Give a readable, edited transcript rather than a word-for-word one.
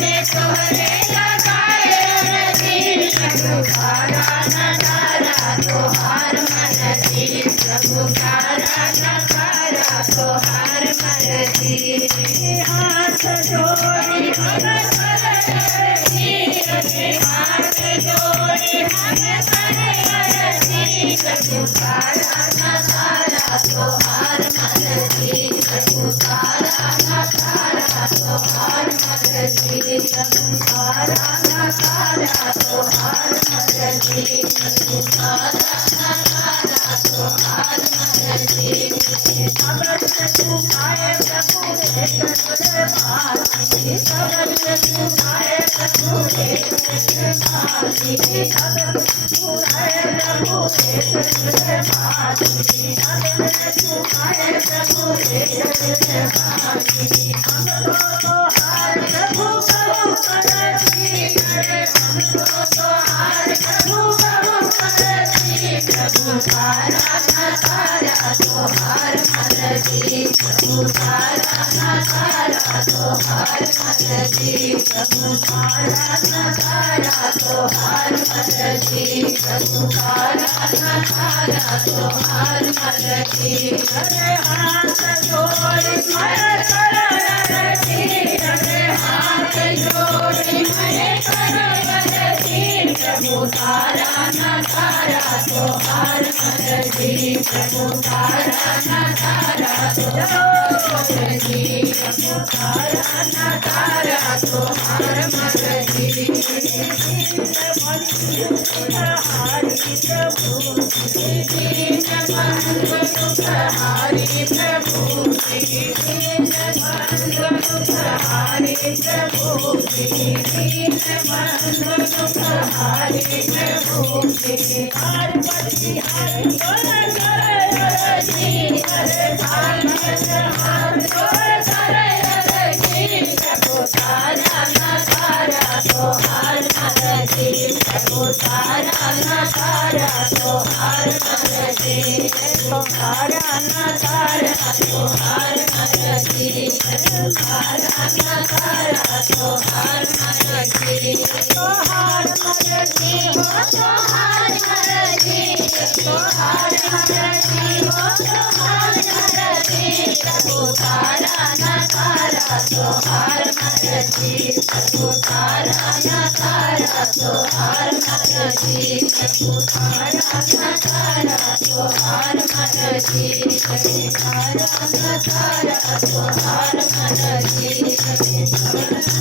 में तोहरे लगाए अरजी प्रभु तारा नजारा तोहार मर्जी प्रभु तारा नजारा तोहार मर्जी हाथ जोड़ी हम हाथ जोड़ी हम अरजी प्रभु तारा नजारा तोहार मर्जी प्रभु तारा नजारा तोहार मर्जी प्रभु तारा नजारा तोहार मर्जी प्रभु तारा नजारा तोहार मर्जी सबल तू आए प्रभु रे भारती सबल तू आए प्रभु रे भारती सबल तू आए प्रभु रे भारती सबल तू आए प्रभु रे भारती हम तो हार प्रभु प्रभु मर्जी करे हम तो हार प्रभु प्रभु मर्जी प्रभु तारा नजारा तोहार मर्जी प्रभु तारा नजारा तोहार मर्जी प्रभु तारा नजारा तोहार मर्जी प्रभु तारा नजारा तोहार मर्जी अरे हाथ जोड़ी मैं करो अरजी अरे हाथ जोड़ी मैं करो अरजी प्रभु तारा नजारा तोहार मर्जी प्रभु तारा नजारा तोहार मर्जी प्रभु तारा नजारा तोहार मर्जी हारी प्रभु दीन बंधु दुख हारी प्रभु दीन बंधु दुख हारी प्रभु दीन बंधु दुख हारी प्रभु पार्वती हरि बोल अरजी हरे हाथ जोड़ करे अरजी प्रभु तारा नजारा तोहार मर्जी प्रभु तारा नजारा तोहार मर्जी प्रभु तारा नजारा तोहार मर्जी प्रभु तारा नजारा तोहार मर्जी तोहार मर्जी हो तोहार मर्जी तोहार मर्जी हो तोहार मर्जी प्रभु तारा नजारा तोहार मर्जी प्रभु तारा नजारा तोहार मर्जी प्रभु तारा नजारा तोहार मर्जी प्रभु तारा नजारा तोहार मर्जी प्रभु